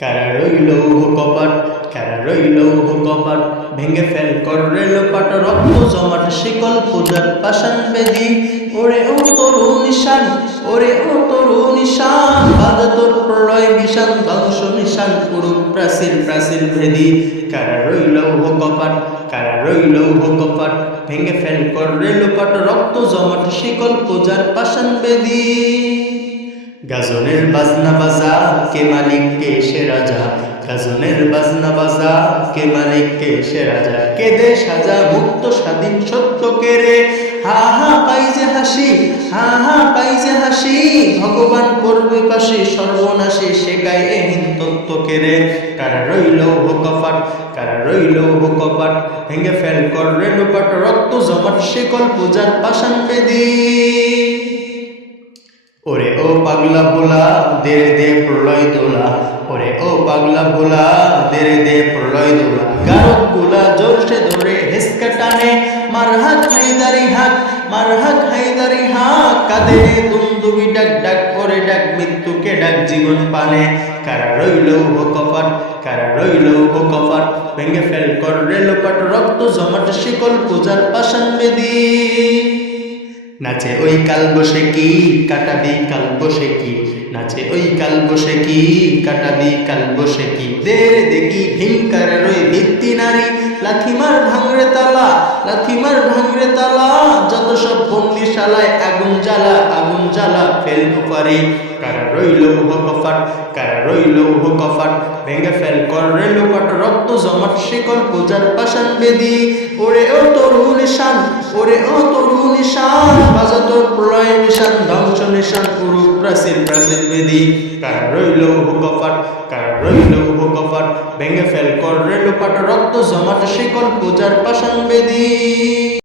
কারা রইল কপাট, কারা রইল কপাট, ভেঙে ফেল কর রেল পাট রক্ত জমাট, শিকল পূজার পাশান বেদি। ওরে ও তরু নিশান, ওরে ও নিশান তোর প্রলয় বিশান ধ্বংস নিশান পুরু প্রাচীর প্রাচীর ভেদি। কারা রইল কপাট, কারা রইল কপাট, ভেঙে ফেল কর রেল পাট রক্ত জমাট, শিকল পূজার পাশান বেদি। গাজনের বাজনা বাজা, কে মালিক, কে সে রাজা? গাজনের বাজনা বাজা, কে মালিক, কে সে রাজা? কে দে সাজা মুক্ত স্বাধীন সত্য কে রে হা হা, পাই যে হাসি, হা হা, পাই যে হাসি, ভগবান করবে পাশে সর্বনাশী, সে গায়ে এহীন তত্ত্ব কে রে কারা রইল কপাট, কারা রইল কপাট? ভেঙে ফেল কর রেলুপাট রক্ত জমাট শিকল পূজার পাষাণ বেদী। ওরে ও পাগলা ভোলা দে দে প্রলয় দোলা। ওরে ও পাগলা ভোলা দে দে প্রলয় দোলা। গারদগুলা জোরসে ধরে হেসকা টানে, মার হাত হাইদারি হাত, মার হাত হাইদারি হাত। কাঁদে দুমদুবি ডাক ডাক করে ডাক মৃত্যুকে ডাক জীবন পানে। কারা রইল ও কপাট, কারা রইল ও কপাট? ভেঙে ফেল কর রেলোপাট রক্ত জমাট শিকল পূজার পাষাণ বেদী। নাচে ওই কাল বসে কি, কাটাবি কাল বসে কি? নাচে ওই কাল বসে কি, কাটাবি কাল বসে কি? দে দেখি হিংকারের ওই ভিত্তি নারী। লাথিমার ভাঙরে তালা লাথিমার ভাঙরে তালা। যত সব বন্দিশালায় আগুন জ্বালা আগুন জ্বালা ফেলব পারি কারা রইল কফাট, কারা রইল কফাট? ভেঙে ফেল কর রেলো পাট রক্ত জমাট শিকল, পূজার পাশান বেদি। ওরে ও তরু নিশান ওরে ও তরু নিশান বাজত প্রলয় নিশান, ধ্বংস নিশান পুরু প্রাচীর প্রাচীর বেদি। কার রইল হো কার রইল কফাট ভেঙে ফেল কর রেলপাট, রক্ত জমাট শিকল পূজার পাশান বেদি।